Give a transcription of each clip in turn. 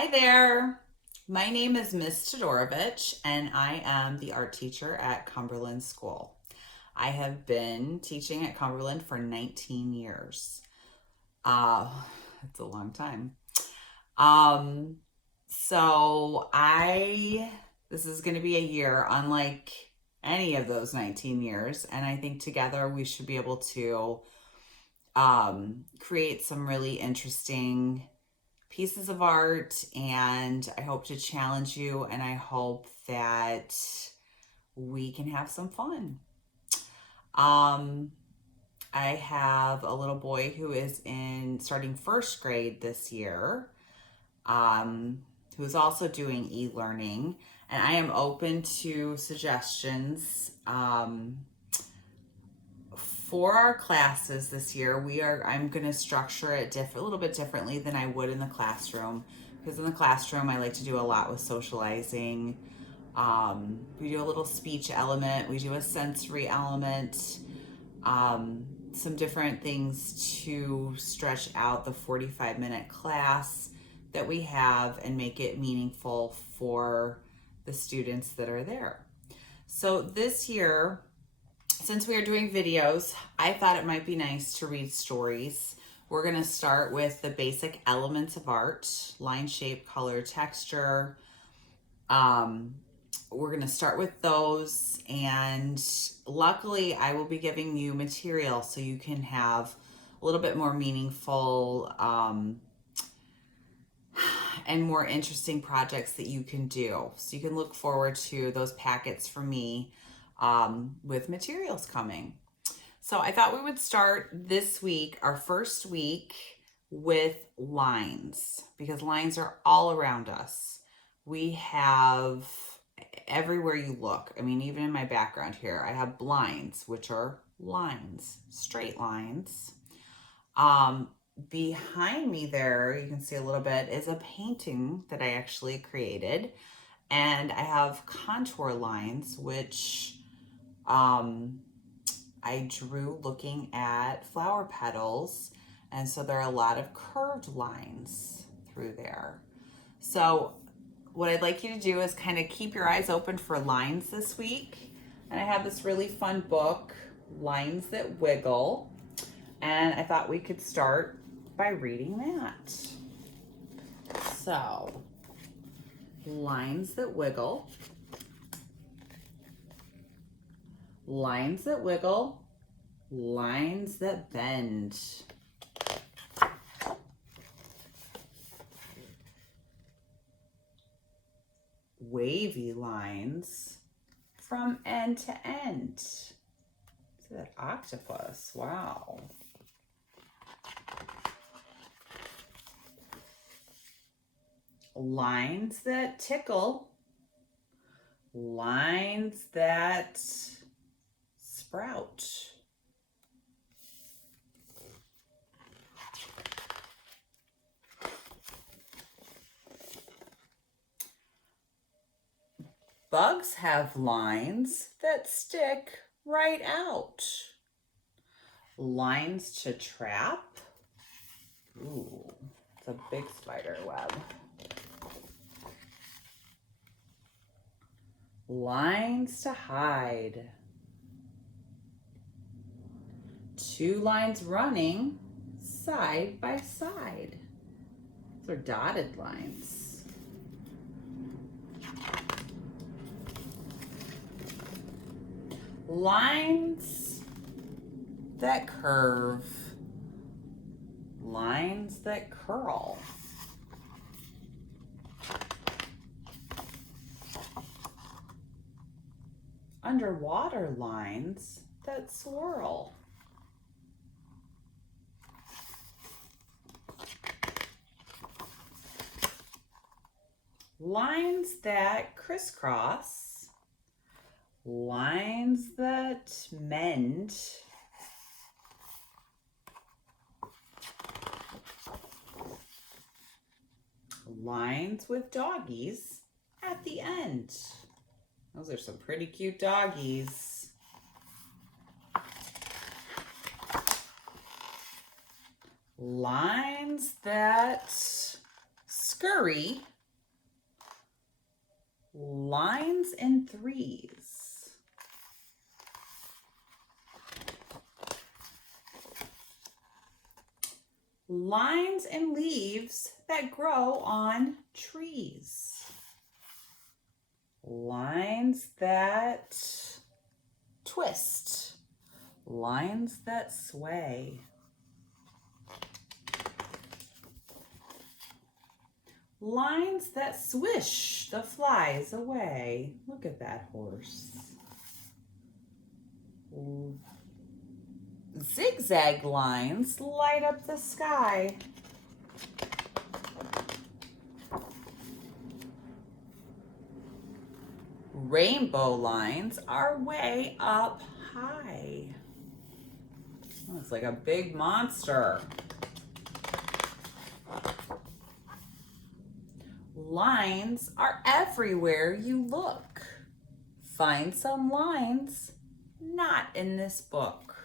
Hi there. My name is Ms. Todorovich, and I am the art teacher at Cumberland School. I have been teaching at Cumberland for 19 years. Uh, it's a long time. Um, this is going to be a year unlike any of those 19 years, and I think together we should be able to create some really interesting pieces of art, and I hope to challenge you, and I hope that we can have some fun. Um, I have a little boy who is in starting first grade this year, who is also doing e-learning, and I am open to suggestions. For our classes this year, I'm going to structure it a little bit differently than I would in the classroom, because in the classroom I like to do a lot with socializing. We do a little speech element, we do a sensory element, some different things to stretch out the 45-minute class that we have and make it meaningful for the students that are there. So this year, since we are doing videos, I thought it might be nice to read stories. We're going to start with the basic elements of art: line, shape, color, texture. We're going to start with those, and luckily I will be giving you material so you can have a little bit more meaningful and more interesting projects that you can do. So you can look forward to those packets from me with materials coming. So I thought we would start this week, our first week, with lines, because lines are all around us. We have everywhere you look. I mean, even in my background here, I have blinds, which are lines, straight lines. Behind me there, you can see a little bit, is a painting that I actually created. And I have contour lines, which I drew looking at flower petals. And so there are a lot of curved lines through there. So what I'd like you to do is kind of keep your eyes open for lines this week. And I have this really fun book, Lines That Wiggle. And I thought we could start by reading that. So, lines that wiggle. Lines that wiggle, lines that bend. Wavy lines from end to end. See that octopus, wow. Lines that tickle, lines that sprout. Bugs have lines that stick right out. Lines to trap. Ooh, it's a big spider web. Lines to hide. Two lines running side by side. Those are dotted lines. Lines that curve. Lines that curl. Underwater lines that swirl. Lines that crisscross. Lines that mend. Lines with doggies at the end. Those are some pretty cute doggies. Lines that scurry lines and threes. Lines and leaves that grow on trees. Lines that twist. Lines that sway. Lines that swish the flies away. Look at that horse. Zigzag lines light up the sky. Rainbow lines are way up high. Oh, it's like a big monster. Lines are everywhere you look. Find some lines not in this book.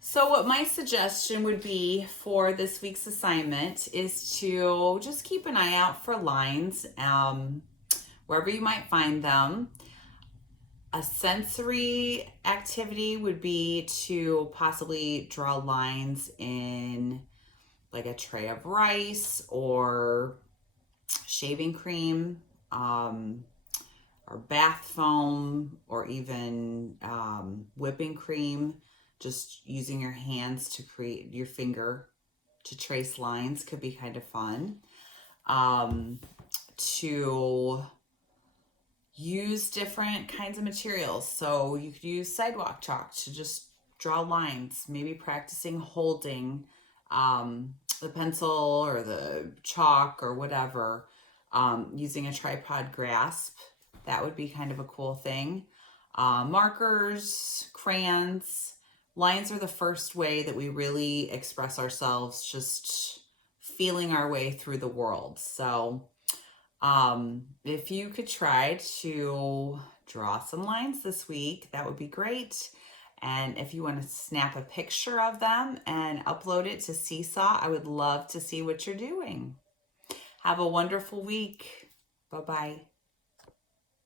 So what my suggestion would be for this week's assignment is to just keep an eye out for lines wherever you might find them. A sensory activity would be to possibly draw lines in like a tray of rice or shaving cream, or bath foam, or even whipping cream. Just using your hands to create your finger to trace lines could be kind of fun. To use different kinds of materials. So you could use sidewalk chalk to just draw lines, maybe practicing holding the pencil or the chalk or whatever, using a tripod grasp. That would be kind of a cool thing. Markers, crayons. Lines are the first way that we really express ourselves, just feeling our way through the world. So if you could try to draw some lines this week, that would be great. And if you want to snap a picture of them and upload it to Seesaw, I would love to see what you're doing. Have a wonderful week. Bye-bye.